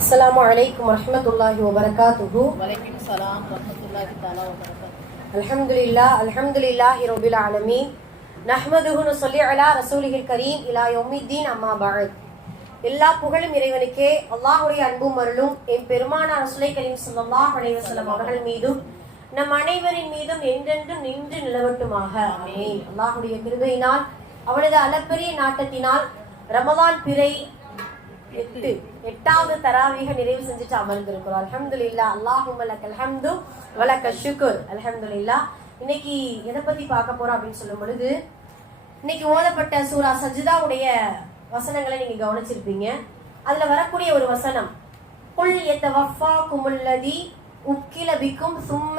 அஸ்லாம் வலைக்கம் வரமத்துல்லாஹி வபரகாத்துஹு வலைக்கம் சலாம் வரமத்துல்லாஹி தாலா வபரகாத்து அல்ஹம்துலில்லா அல்ஹம்துலில்லாஹி ரபில் ஆலமீன் நஹ்மதுஹு நுஸல்லி அலா ரசூலிஹில் கரீம் இலா யௌமித்தீன் அம்மா பஅத் எல்லா புகழும் இறைவனுக்கே அல்லாஹ்வுடைய அன்பும் அருளும் என் பெருமானார் ரசூலை கரீம் ஸல்லல்லாஹு அலைஹி வஸல்லம் அவர்கள் மீதும் நம் அனைவரின் மீதும் என்றென்றும் நின்று நிலவட்டுமாக. அல்லாஹுடைய கிருபையினால் அவனது அளப்பரிய நாட்டத்தினால் ரமவான் பிறை எட்டு எட்டாவது தராவீக நிறைவு செஞ்சுட்டு அமர்ந்திருக்கிறோம். அல்ஹம்துலில்லா அல்லாஹும் லக்கல் ஹம்து வலக்க ஷுக்குர். இல்லா இன்னைக்கு எதை பத்தி பார்க்க போறோம் அப்படின்னு சொல்லும் பொழுது இன்னைக்கு ஓதப்பட்ட சூரா சஜிதாவுடைய வசனங்களை நீங்க கவனிச்சிருப்பீங்க. அதுல வரக்கூடிய ஒரு வசனம் குல் எத்தவஃபா குமுல்லதி உக்கில பிக்கும் சும்ம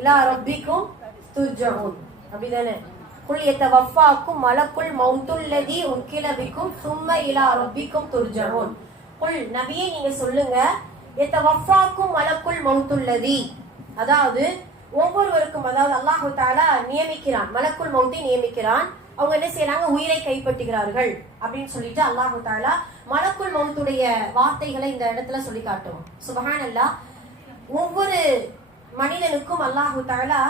இலா ரப்பிக்கும் துர்ஜமும் அப்படிதானே? குல் எத்தவஃபாக்கும் மலக்குல் மௌத்துல்லதி உன் பிக்கும் சும்ம இலா ரப்பிக்கும் துர்ஜவுன் குல் நபியே நீங்க சொல்லுங்க. எத்தவஃபாக்கும் மலக்குல் மௌத்துல்லதி. அதாவது ஒவ்வொருவருக்கும் அதாவது அல்லாஹு தாலா நியமிக்கிறான். மலக்குள் மௌத்தை நியமிக்கிறான். அவங்க என்ன செய்யறாங்க? உயிரை கைப்பற்றுகிறார்கள் அப்படின்னு சொல்லிட்டு அல்லாஹு தாலா மலக்குள் மௌத்துடைய வார்த்தைகளை இந்த இடத்துல சொல்லி காட்டுவோம். சுபஹான் அல்லாஹ் ஒவ்வொரு மனிதனுக்கும் அல்லாஹு தாலா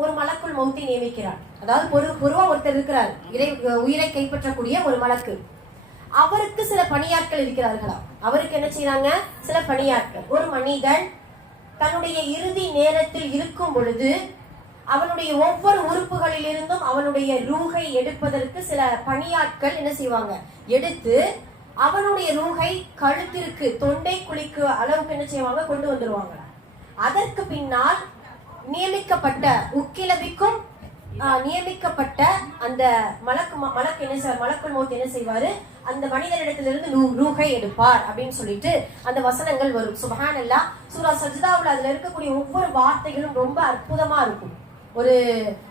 ஒரு மலக்குள் மௌத்தை நியமிக்கிறார். அதாவது பொரு பொருவா ஒருத்தர் இருக்கிறார். இறை உயிரை கைப்பற்றக்கூடிய ஒரு மலக்கு. அவருக்கு சில பணியாட்கள் இருக்கிறார்களா அவருக்கு என்ன செய்யறாங்க சில பணியாட்கள். ஒரு மனிதன் தன்னுடைய இறுதி நேரத்தில் இருக்கும் பொழுது அவனுடைய ஒவ்வொரு உறுப்புகளிலிருந்தும் அவனுடைய ரூகை எடுப்பதற்கு சில பணியாட்கள் என்ன செய்வாங்க? எடுத்து அவனுடைய ரூகை கழுத்திற்கு தொண்டை குழிக்கு அளவுக்கு என்ன செய்வாங்க? கொண்டு வந்துருவாங்க. அதற்கு பின்னால் நியமிக்கப்பட்ட உக்கிலபிக்கும் நியமிக்கப்பட்ட அந்த மலக்கு ம- மலக்கு என்ன செய்வார் மலக்குள் மௌத் என்ன செய்வாரு? அந்த மனிதனிடத்திலிருந்து ரூ ரூகை எடுப்பார் அப்படின்னு சொல்லிட்டு அந்த வசனங்கள் வரும். சுபஹான் அல்லா சூரா சஜிதாவில் அதுல இருக்கக்கூடிய ஒவ்வொரு வார்த்தைகளும் ரொம்ப அற்புதமா இருக்கும். ஒரு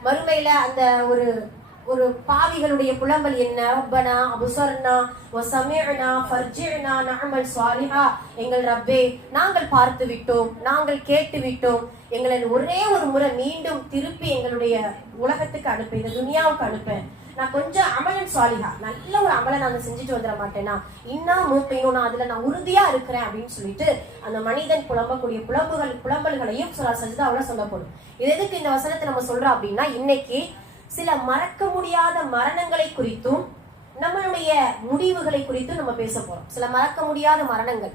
மறுமையில அந்த ஒரு ஒரு பாவிகளுடைய புலம்பல் என்ன? ரப்பனா அபுசர்னா வசமிஅனா ஃபர்ஜிஅனா நஅமல் சாலிஹா. எங்கள் ரப்பே நாங்கள் பார்த்து விட்டோம் நாங்கள் கேட்டு விட்டோம். எங்களை ஒரே ஒரு முறை மீண்டும் திருப்பி எங்களுடைய உலகத்துக்கு அனுப்ப இந்த துனியாவுக்கு அனுப்பேன் நான் கொஞ்சம் அமலன் சுவாலிகா நல்ல ஒரு அமலை நான் செஞ்சுட்டு வந்துட மாட்டேனா? இன்னும் மூப்பையும் நான் அதுல நான் உறுதியா இருக்கிறேன் அப்படின்னு சொல்லிட்டு அந்த மனிதன் புலம்பக்கூடிய புலம்புகள் புலம்பல்களையும் சுரா அவ்வளவு சொல்லப்படும். இது எதுக்கு இந்த வசனத்தை நம்ம சொல்றோம் அப்படின்னா இன்னைக்கு சில மறக்க முடியாத மரணங்களை குறித்தும் நம்மளுடைய முடிவுகளை குறித்தும் நம்ம பேச போறோம். சில மறக்க முடியாத மரணங்கள்.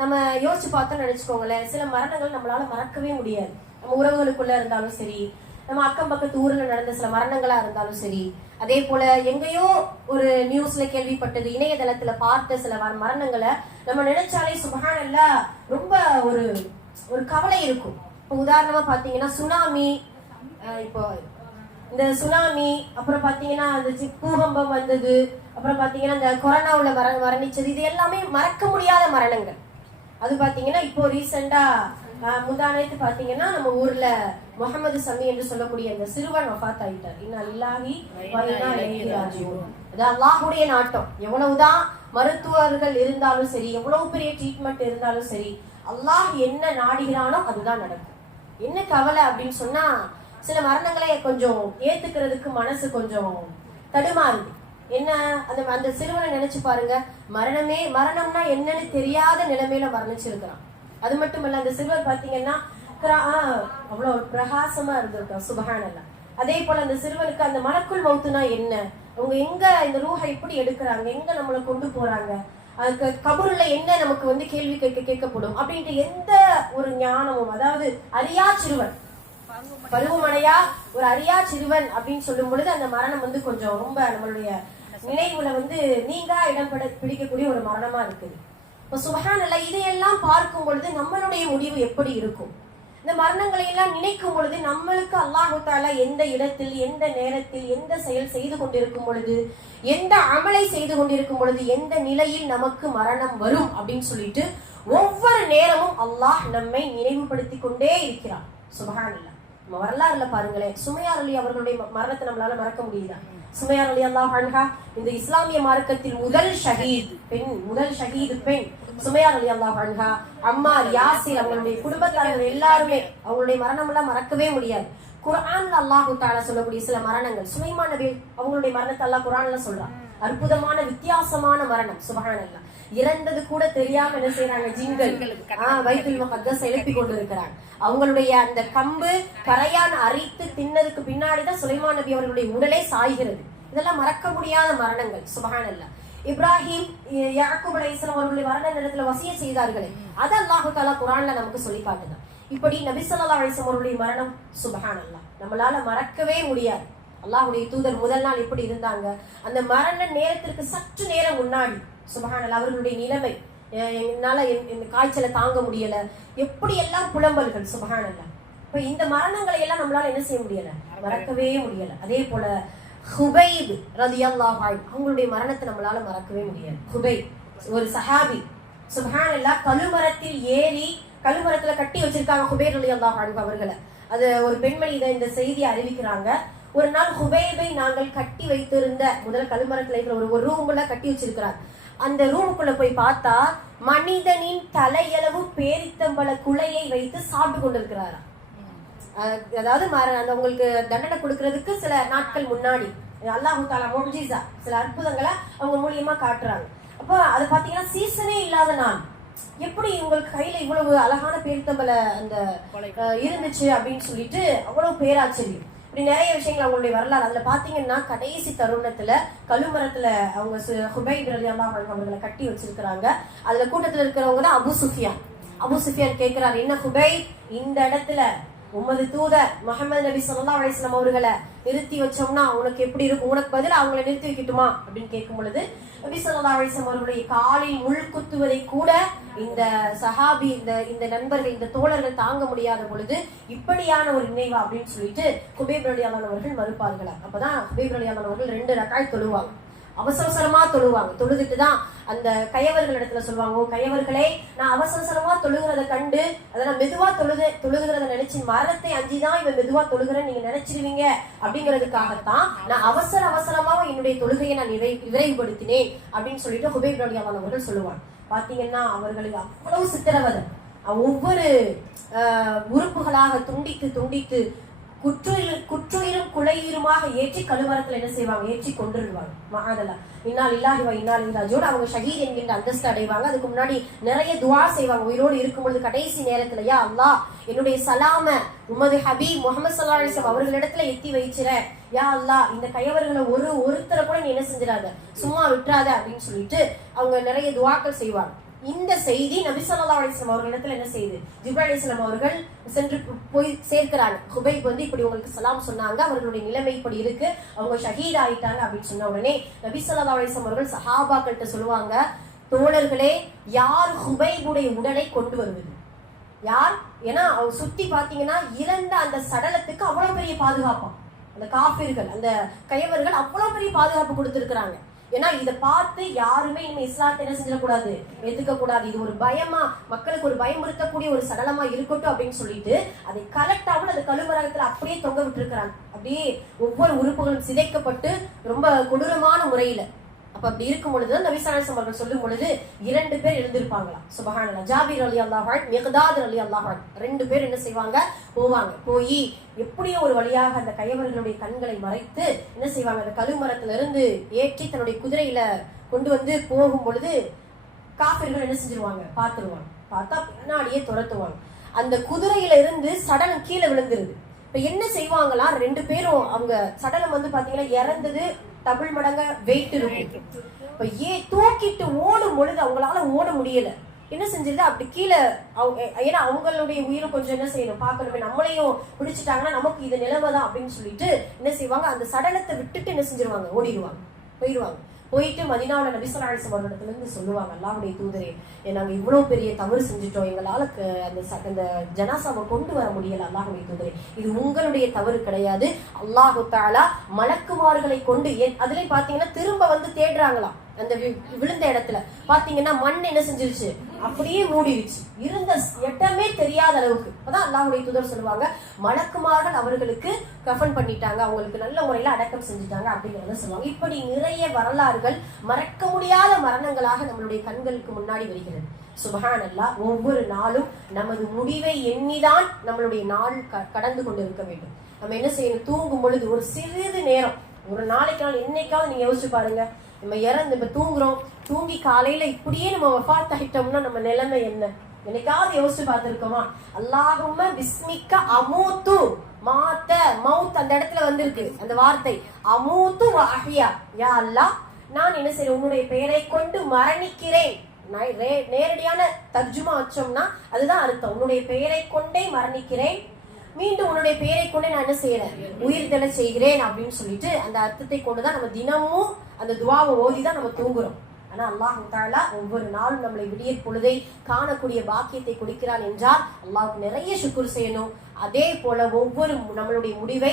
நம்ம யோசிச்சு பார்த்தோம்னு நினைச்சுக்கோங்களேன் சில மரணங்கள் நம்மளால மறக்கவே முடியாது. நம்ம உறவுகளுக்குள்ள இருந்தாலும் சரி நம்ம அக்கம் பக்கத்து ஊர்ல நடந்த சில மரணங்களா இருந்தாலும் சரி அதே போல எங்கேயோ ஒரு நியூஸ்ல கேள்விப்பட்டது இணையதளத்துல பார்த்த சில மரணங்களை நம்ம நினைச்சாலே சுபஹானல்லா ரொம்ப ஒரு ஒரு கவலை இருக்கும். இப்போ உதாரணமா பாத்தீங்கன்னா சுனாமி இப்போ இந்த சுனாமி அப்புறம் பாத்தீங்கன்னா அந்த பூகம்பம் வந்தது அப்புறம் பாத்தீங்கன்னா இந்த கொரோனாவுல மர மரணிச்சது இது எல்லாமே மறக்க முடியாத மரணங்கள். அது பாத்தீங்கன்னா இப்போ ரீசெண்டா முந்தானத்து பாத்தீங்கன்னா நம்ம ஊர்ல முகமது சமி என்று சொல்லக்கூடிய அந்த சிறுவன் வஃபாத் ஆயிட்டார். இன்னும் இல்லாஹி அது அல்லாஹுடைய நாட்டம். எவ்வளவுதான் மருத்துவர்கள் இருந்தாலும் சரி எவ்வளவு பெரிய ட்ரீட்மெண்ட் இருந்தாலும் சரி அல்லாஹ் என்ன நாடுகிறானோ அதுதான் நடக்கும். என்ன கவலை அப்படின்னு சொன்னா சில மரணங்களை கொஞ்சம் ஏத்துக்கிறதுக்கு மனசு கொஞ்சம் தடுமாறுது. என்ன? அந்த அந்த சிறுவனை நினைச்சு பாருங்க. மரணமே மரணம்னா என்னன்னு தெரியாத நிலைமையில மரணிச்சிருக்கிறான். அது மட்டும் இல்ல அந்த சிறுவர் பாத்தீங்கன்னா அவ்வளவு பிரகாசமா இருந்திருக்கான் சுபஹானல்லா. அதே போல அந்த சிறுவனுக்கு அந்த மலக்குள் மௌத்துனா என்ன? அவங்க எங்க இந்த ரூஹை எப்படி எடுக்கிறாங்க? எங்க நம்மளை கொண்டு போறாங்க? அதுக்கு கபூர்ல என்ன நமக்கு வந்து கேள்வி கேட்க கேட்கப்படும்? அப்படின்ட்டு எந்த ஒரு ஞானமும் அதாவது அறியா சிறுவன் பருவமழையா? ஒரு அறியா சிறுவன் அப்படின்னு சொல்லும் பொழுது அந்த மரணம் வந்து கொஞ்சம் ரொம்ப நம்மளுடைய நினைவுல வந்து நீங்கா இடம் பிடிக்கக்கூடிய ஒரு மரணமா இருக்குது இப்ப அல்ல இதையெல்லாம் பார்க்கும் பொழுது நம்மளுடைய முடிவு எப்படி இருக்கும்? இந்த மரணங்களை எல்லாம் நினைக்கும் பொழுது நம்மளுக்கு அல்லாஹு தாலா எந்த இடத்தில் எந்த நேரத்தில் எந்த செயல் செய்து கொண்டிருக்கும் பொழுது எந்த அமலை செய்து கொண்டிருக்கும் பொழுது எந்த நிலையில் நமக்கு மரணம் வரும் அப்படின்னு சொல்லிட்டு ஒவ்வொரு நேரமும் அல்லாஹ் நம்மை நினைவுபடுத்தி கொண்டே இருக்கிறான். சுபஹான் அல்லா வரலாறுல பாருங்களேன். சுமையார் அலி அவர்களுடைய மரணத்தை நம்மளால மறக்க முடியுதா சுமையார் அலி அல்லாஹ் அன்ஹா இந்த இஸ்லாமிய மார்க்கத்தில் முதல் ஷஹீத் பெண் முதல் ஷஹீது பெண் சுமையார் அலி அல்லாஹ் அன்ஹா அம்மா யாசிர் அவங்களுடைய குடும்பத்தார்கள் எல்லாருமே அவங்களுடைய மரணம் எல்லாம் மறக்கவே முடியாது. குரான்ல அல்லாஹு தாலா சொல்லக்கூடிய சில மரணங்கள் சுலைமான் நபி அவங்களுடைய மரணத்தை அல்லாஹ் குரான்ல சொல்றான். அற்புதமான வித்தியாசமான மரணம். சுபஹானல்லாஹ் இறந்தது கூட தெரியாம என்ன செய்யறாங்க ஜின்கள். ஆஹ் வைத்துல் முகத்தஸ் எழுப்பி கொண்டிருக்கிறாங்க. அவங்களுடைய அந்த கம்பு கரையான் அரித்து தின்னதுக்கு பின்னாடிதான் சுலைமான் நபி அவர்களுடைய உடலே சாய்கிறது. இதெல்லாம் மறக்க முடியாத மரணங்கள். சுபஹானல்லா இப்ராஹிம் யாக்கூப் யாக்கூப் இஸ்லாம் அவர்களுடைய மரண நேரத்துல வசிய செய்தார்களே. அது அல்லாஹு தாலா குரான்ல நமக்கு சொல்லி காட்டுதான் இப்படி நபிசல்லா ஸல்லல்லாஹு அவர்களுடைய மரணம் சுபஹானல்லாஹ் நம்மளால மறக்கவே முடியாது. அல்லாஹுடைய தூதர் முதல் நாள் எப்படி இருந்தாங்க? அந்த மரண நேரத்திற்கு சற்று நேரம் முன்னாடி சுபஹானல் அவர்களுடைய நிலைமை என்னால என்- இந்த காய்ச்சலை தாங்க முடியல. எப்படி எல்லாம் புலம்பல்கள் சுபஹானல்லாஹ்? இப்ப இந்த மரணங்களை எல்லாம் நம்மளால என்ன செய்ய முடியல? மறக்கவே முடியல. அதே போல ஹுபைப் ரலியல்லாஹு அன்ஹு அவங்களுடைய மரணத்தை நம்மளால மறக்கவே முடியல. ஹுபை ஒரு சஹாபி சுபஹானல்லாஹ் கழுமரத்தில் ஏறி கழுமரத்துல கட்டி வச்சிருக்காங்க ஹுபைப் ரலியல்லாஹு அன்ஹு அவர்களை. அது ஒரு பெண்மணி இதை இந்த செய்தியை அறிவிக்கிறாங்க. ஒரு நாள் ஹுபைபை நாங்கள் கட்டி வைத்திருந்த முதல் கழுமரத்துல இருக்கிற ஒரு ஒரு ரூம்ல கட்டி வச்சிருக்கிறார். அந்த ரூமுக்குள்ள போய் பார்த்தா மனிதனின் தலையளவு பேரித்தம்பள குலையை வைத்து சாப்பிட்டு கொண்டிருக்கிறாராம் அஹ் அதாவது அந்த உங்களுக்கு தண்டனை கொடுக்கறதுக்கு சில நாட்கள் முன்னாடி அல்லாஹு தாலா மொஜிசா சில அற்புதங்களை அவங்க மூலியமா காட்டுறாங்க. அப்போ அது பாத்தீங்கன்னா சீசனே இல்லாத நாள். எப்படி உங்களுக்கு கையில இவ்வளவு அழகான பேரித்தம்பல அந்த இருந்துச்சு அப்படின்னு சொல்லிட்டு அவ்வளவு பேராச்சரியம். இப்படி நிறைய விஷயங்கள் அவங்களுடைய வரலாறு. அதுல பாத்தீங்கன்னா கடைசி தருணத்துல கழுமரத்துல அவங்க சு- ஹுபைப் அவர்களை கட்டி வச்சிருக்கிறாங்க. அதுல கூட்டத்துல இருக்கிறவங்க தான் அபு சுஃபியான். அபு சுஃபியான் கேட்கிறாரு என்ன ஹுபை இந்த இடத்துல உமது தூதர் முகமது நபி சொல்லா அலிஸ்லாம் அவர்களை நிறுத்தி வச்சோம்னா உனக்கு எப்படி இருக்கும்? உனக்கு பதில் அவங்களை நிறுத்தி வைக்கட்டுமா? அப்படின்னு கேட்கும் பொழுது நபி சொல்லா அலிஸ்லாம் அவர்களுடைய காலில் முள் குத்துவதை கூட இந்த சஹாபி இந்த இந்த நண்பர்கள் இந்த தோழர்கள் தாங்க முடியாத பொழுது இப்படியான ஒரு நினைவா அப்படின்னு சொல்லிட்டு குபேப் ரலியல்லாஹு அவர்கள் மறுப்பார்களா அப்பதான் குபேப் ரலியல்லாஹு அவர்கள் ரெண்டு ரக்காய் தொழுவாங்க. அவசர அவசரமா தொழுவாங்க. தொழுதுட்டு தான் அந்த கயவர்கள் இடத்துல சொல்லுவாங்க "ஓ கயவர்களே நான் அவசர அவசரமா தொழுகிறத கண்டு அதை நான் மெதுவா தொழுது தொழுகிறத நினைச்சு மரத்தை அஞ்சுதான் இவன் மெதுவா தொழுகிறேன்னு நீங்க நினைச்சிருவீங்க. அப்படிங்கிறதுக்காகத்தான் நான் அவசர அவசரமாக என்னுடைய தொழுகையை நான் நிறை விரைவுபடுத்தினேன் அப்படின்னு சொல்லிட்டு ஹுபேப் ரலியல்லாஹு அவர்கள் சொல்லுவாங்க. பாத்தீங்கன்னா அவர்களுக்கு அவ்வளவு சித்திரவதை. ஒவ்வொரு உறுப்புகளாக துண்டித்து துண்டித்து குற்றுயிர் குற்றுயிரும் குலையீருமாக ஏற்றி கழுவரத்துல என்ன செய்வாங்க? ஏற்றி கொண்டுருவாங்க மகாதல்லா இன்னால் இல்லாஹி இன்னால் இராஜோடு அவங்க ஷஹீத் என்கின்ற அந்தஸ்து அடைவாங்க. அதுக்கு முன்னாடி நிறைய துவா செய்வாங்க. உயிரோடு இருக்கும்பொழுது கடைசி நேரத்துல யா அல்லாஹ் என்னுடைய சலாம உமது ஹபீப் முகமது சல்லா அலிஸ்லாம் அவர்களிடத்துல எத்தி வைச்சிற யா அல்லா இந்த கையவர்களை ஒரு ஒருத்தரை கூட நீ என்ன செஞ்சிடாத. சும்மா விட்டுறாத. அப்படின்னு சொல்லிட்டு அவங்க நிறைய துவாக்கள் செய்வாங்க. இந்த செய்தி நபி ஸல்லல்லாஹு அலைஹி அவர்களிடத்துல என்ன செய்யுது ஜிப்ரா அலிஸ்லாம் அவர்கள் சென்று போய் சேர்க்கிறாங்க. ஹுபைப் வந்து இப்படி உங்களுக்கு சலாம் சொன்னாங்க. அவர்களுடைய நிலைமை இப்படி இருக்கு. அவங்க ஷஹீத் ஆயிட்டாங்க அப்படின்னு சொன்ன உடனே நபி ஸல்லல்லாஹு அவர்கள் சஹாபாக்கள்கிட்ட சொல்லுவாங்க தோழர்களே யார் ஹுபைபுடைய உடலை கொண்டு வருவது? யார்? ஏன்னா அவங்க சுத்தி பாத்தீங்கன்னா இறந்த அந்த சடலத்துக்கு அவ்வளவு பெரிய பாதுகாப்பான் அந்த காப்பீர்கள் அந்த கயவர்கள் அவ்வளவு பெரிய பாதுகாப்பு கொடுத்துருக்குறாங்க. ஏன்னா இதை பார்த்து யாருமே இனிமே இஸ்லாத்தை என்ன செஞ்சிடக்கூடாது ஏத்துக்க கூடாது இது ஒரு பயமா? மக்களுக்கு ஒரு பயமுறுத்தக்கூடிய ஒரு சடலமா இருக்கட்டும் அப்படின்னு சொல்லிட்டு அதை கலெக்டாவும் அந்த கழுமரகத்துல அப்படியே தொங்க விட்டுருக்கிறாங்க. அப்படியே ஒவ்வொரு உறுப்புகளும் சிதைக்கப்பட்டு ரொம்ப கொடூரமான முறையில. அப்ப அப்படி இருக்கும் பொழுது அந்த ஸல்லல்லாஹு அவர்கள் சொல்லும் பொழுது இரண்டு பேர் எழுந்திருப்பாங்களாம். சுபஹான ஜாபீர் அலி அல்லாஹ் மிகதாத் அலி அல்லாஹ் ரெண்டு பேர் என்ன செய்வாங்க? போவாங்க. போய் எப்படியோ ஒரு வழியாக அந்த கையவர்களுடைய கண்களை மறைத்து என்ன செய்வாங்க? அந்த கழுமரத்திலிருந்து ஏற்றி தன்னுடைய குதிரையில கொண்டு வந்து போகும் பொழுது காஃபிர்கள் என்ன செஞ்சிருவாங்க? பார்த்துருவாங்க. பார்த்தா பின்னாடியே துரத்துவாங்க. அந்த குதிரையில இருந்து சடலம் கீழே விழுந்துருது. இப்ப என்ன செய்வாங்களா ரெண்டு பேரும் அவங்க சடலம் வந்து பாத்தீங்கன்னா இறந்தது டபுள் மடங்க வெயிட் இருக்கும். இப்ப ஏ தூக்கிட்டு ஓடும் பொழுது அவங்களால ஓட முடியல? என்ன செஞ்சது? அப்படி கீழே அவங்க ஏன்னா அவங்களுடைய உயிரை கொஞ்சம் என்ன செய்யணும்? பார்க்கணுமே. நம்மளையும் பிடிச்சிட்டாங்கன்னா நமக்கு இது நிலைமை தான் அப்படின்னு சொல்லிட்டு என்ன செய்வாங்க? அந்த சடலத்தை விட்டுட்டு என்ன செஞ்சிருவாங்க? ஓடிடுவாங்க. போயிடுவாங்க. போயிட்டு மதினாவில் நபிசலாசம் அவர்களிடத்துல சொல்லுவாங்க அல்லாவுடைய தூதரே நாங்கள் இவ்வளோ பெரிய தவறு செஞ்சுட்டோம். எங்களால் அந்த ச- அந்த ஜனாசாவை கொண்டு வர முடியல அல்லாஹுடைய தூதரே. இது உங்களுடைய தவறு கிடையாது. அல்லாஹு தாலா மலக்குமார்களை கொண்டு ஏன் அதுலயே பார்த்தீங்கன்னா திரும்ப வந்து தேடுறாங்களாம். அந்த வி- விழுந்த இடத்துல. பார்த்தீங்கன்னா மண் என்ன செஞ்சிருச்சு? அப்படியே மூடிடுச்சு. இருந்த எட்டமே தெரியாத அளவுக்கு. அதான் அல்லாஹுடைய தூதர் சொல்லுவாங்க மணக்குமார்கள் அவர்களுக்கு கஃபன் பண்ணிட்டாங்க அவங்களுக்கு நல்ல முறையில அடக்கம் செஞ்சுட்டாங்க அப்படிங்கிறத சொல்லுவாங்க. இப்படி நிறைய வரலாறுகள் மறக்க முடியாத மரணங்களாக நம்மளுடைய கண்களுக்கு முன்னாடி வருகிறது. சுபஹான் அல்லாஹ் ஒவ்வொரு நாளும் நமது முடிவை எண்ணிதான் நம்மளுடைய நாள் க- கடந்து கொண்டு இருக்க வேண்டும். நம்ம என்ன செய்யணும்? தூங்கும் பொழுது ஒரு சிறிது நேரம் ஒரு நாளைக்கு நாள் என்னைக்காவது நீங்க யோசிச்சு பாருங்க. நம்ம இறந்து இப்ப தூங்குறோம் தூங்கி காலையில இப்படியே நம்ம வஃபாத் ஆகிட்டோம்னா நம்ம நிலைமை என்ன? என்னைக்காவது யோசிச்சு பார்த்துருக்கோமா? அல்லாஹும பிஸ்மிக்க அமூத்து மாத்த மவுத் அந்த இடத்துல வந்திருக்கு அந்த வார்த்தை. அமூத்து வ அஹ்யா. யா அல்லாஹ் நான் என்ன செய்றேன்? உன்னுடைய பெயரை கொண்டு மரணிக்கிறேன். நான் ரே- நேரடியான தர்ஜுமா வச்சோம்னா அதுதான் அர்த்தம். உன்னுடைய பெயரை கொண்டே மரணிக்கிறேன். மீண்டும் உன்னுடைய பெயரை கொண்டே நான் என்ன செய்யறேன் உயிர்த்தெழ செய்கிறேன் அப்படின்னு சொல்லிட்டு அந்த அர்த்தத்தை கொண்டுதான் நம்ம தினமும் அந்த துவாவை ஓதி தான் நம்ம தூங்குறோம். ஆனால் அல்லாஹ் தாலா ஒவ்வொரு நாளும் நம்மளை விடிய பொழுதை காணக்கூடிய பாக்கியத்தை கொடுக்கிறான் என்றால் அல்லாஹ்வுக்கு நிறைய சுக்குர் செய்யணும். அதே போல ஒவ்வொரு நம்மளுடைய முடிவை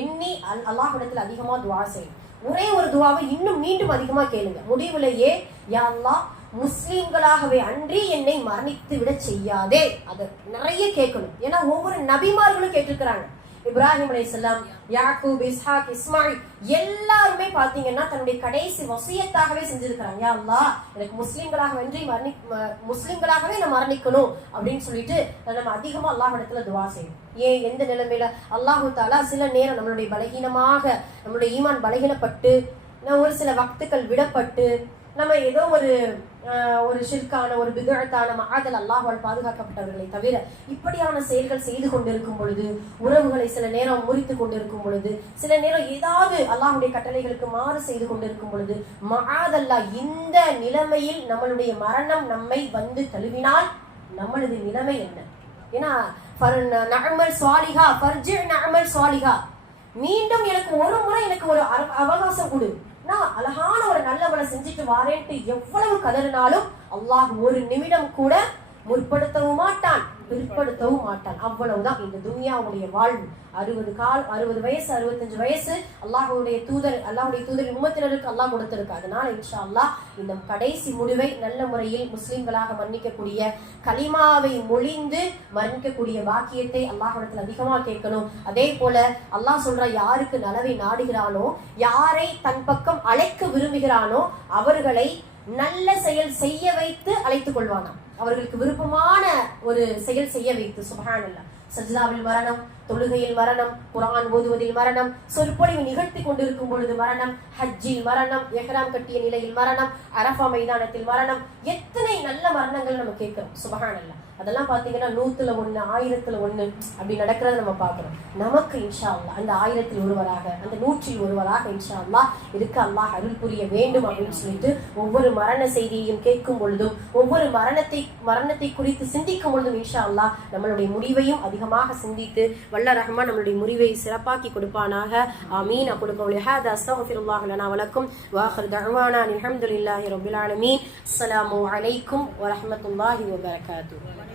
எண்ணி அல் அல்லாஹிடத்தில் அதிகமாக துவா செய்யணும். ஒரே ஒரு துவாவை இன்னும் மீண்டும் அதிகமாக கேளுங்க. முடிவிலேயே யா அல்லாஹ் முஸ்லீம்களாகவே அன்றி என்னை மரணித்து விட செய்யாதே. அதை நிறைய கேட்கணும். ஏன்னா ஒவ்வொரு நபிமார்களும் கேட்டிருக்கிறாங்க. இப்ராஹிம் செல்லாம் யாக்கூப் இஸ்ஹாக் இஸ்மாயில் எல்லாருமே பாத்தீங்கன்னா தன்னுடைய கடைசி வசியத்தாகவே செஞ்சிருக்கிறாங்க. யா அல்லாஹ் எனக்கு முஸ்லிம்களாக வென்றி மரணி முஸ்லிம்களாகவே நான் மரணிக்கணும் அப்படின்னு சொல்லிட்டு நம்ம அதிகமா அல்லாஹ் இடத்துல துவா செய்யணும். ஏன்? எந்த நிலைமையில? அல்லாஹு தாலா சில நேரம் நம்மளுடைய பலகீனமாக நம்மளுடைய ஈமான் பலகீனப்பட்டு ஒரு சில வக்துக்கள் விடப்பட்டு நம்ம ஏதோ ஒரு ஒரு ஷிற்கான ஒரு விதழத்தான மகாதல் அல்லாஹால் பாதுகாக்கப்பட்டவர்களை தவிர இப்படியான செயல்கள் செய்து கொண்டிருக்கும் பொழுது உறவுகளை சில நேரம் முறித்து கொண்டிருக்கும் பொழுது சில நேரம் ஏதாவது அல்லாஹுடைய கட்டளைகளுக்கு மாறு செய்து கொண்டிருக்கும் பொழுது மகாதல்லா இந்த நிலைமையில் நம்மளுடைய மரணம் நம்மை வந்து தழுவினால் நம்மளது நிலைமை என்ன? ஏன்னா ஃபர் சுவாலிகா சுவாலிஹா ஃபர்ஜி நஅமல் மீண்டும் எனக்கு ஒரு முறை எனக்கு ஒரு அவகாசம் கொடு. நான் அழகான ஒரு நல்லவனை செஞ்சுட்டு வாரேன்ட்டு எவ்வளவு கதறினாலும் அல்லாஹ் ஒரு நிமிடம் கூட முற்படுத்தவும் மாட்டான். பிற்படுத்தவும் மாட்டான். அவ்வளவுதான். இந்த துனியாவுடைய வாழ்வு. அறுபது கால் அறுபது வயசு அறுபத்தஞ்சு வயசு அல்லாஹுடைய தூதர் அல்லாஹுடைய தூதர் உம்மத்தினருக்கு அல்லாஹ் கொடுத்திருக்கு. அதனால இன்ஷா அல்லாஹ் இந்த கடைசி முடிவை நல்ல முறையில் முஸ்லிம்களாக மன்னிக்கக்கூடிய கலிமாவை மொழிந்து மன்னிக்கக்கூடிய வாக்கியத்தை அல்லாஹிடத்தில் அதிகமாக கேட்கணும். அதே போல அல்லாஹ் சொல்ற யாருக்கு நலவை நாடுகிறானோ யாரை தன் பக்கம் அழைக்க விரும்புகிறானோ அவர்களை நல்ல செயல் செய்ய வைத்து அழைத்துக் கொள்வானாம். அவர்களுக்கு விருப்பமான ஒரு செயல் செய்ய வைத்து சுபஹானல்லாஹ் சஜிதாவில் மரணம் தொழுகையில் மரணம் குரான் ஓதுவதில் மரணம் சொற்பொழிவு நிகழ்த்தி கொண்டிருக்கும் பொழுது மரணம் ஹஜ்ஜில் மரணம் எஹ்ராம் கட்டிய நிலையில் மரணம் அரஃபா மைதானத்தில் மரணம் எத்தனை நல்ல மரணங்கள் நம்ம கேட்கிறோம்? சுபஹானல்லாஹ் அதெல்லாம் பார்த்தீங்கன்னா நூத்துல ஒன்று ஆயிரத்துல ஒன்று அப்படி நடக்கிறத நம்ம பார்க்குறோம். நமக்கு இன்ஷா அல்லா அந்த ஆயிரத்தில் ஒருவராக அந்த நூற்றில் ஒருவராக இன்ஷா அல்லா இருக்க அல்லாஹ் அருள் புரிய வேண்டும் அப்படின்னு சொல்லிட்டு ஒவ்வொரு மரண செய்தியையும் கேட்கும் பொழுதும் ஒவ்வொரு மரணத்தை மரணத்தை குறித்து சிந்திக்கும் பொழுதும் இன்ஷா அல்லா நம்மளுடைய முடிவையும் அதிகமாக சிந்தித்து வல்ல ரஹ்மான் நம்மளுடைய முடிவை சிறப்பாக்கி கொடுப்பானாக. ஆமீன். அக்குலு கௌலி ஹாதா அஸ்தக்ஃபிருல்லாஹ் லனா வலக்கும். வாஹிர் தஅவானா அல்ஹம்துலில்லாஹி ரப்பில் ஆலமீன். அஸ்ஸலாமு அலைக்கும் வரஹ்மத்துல்லாஹி வபரகாத்துஹு.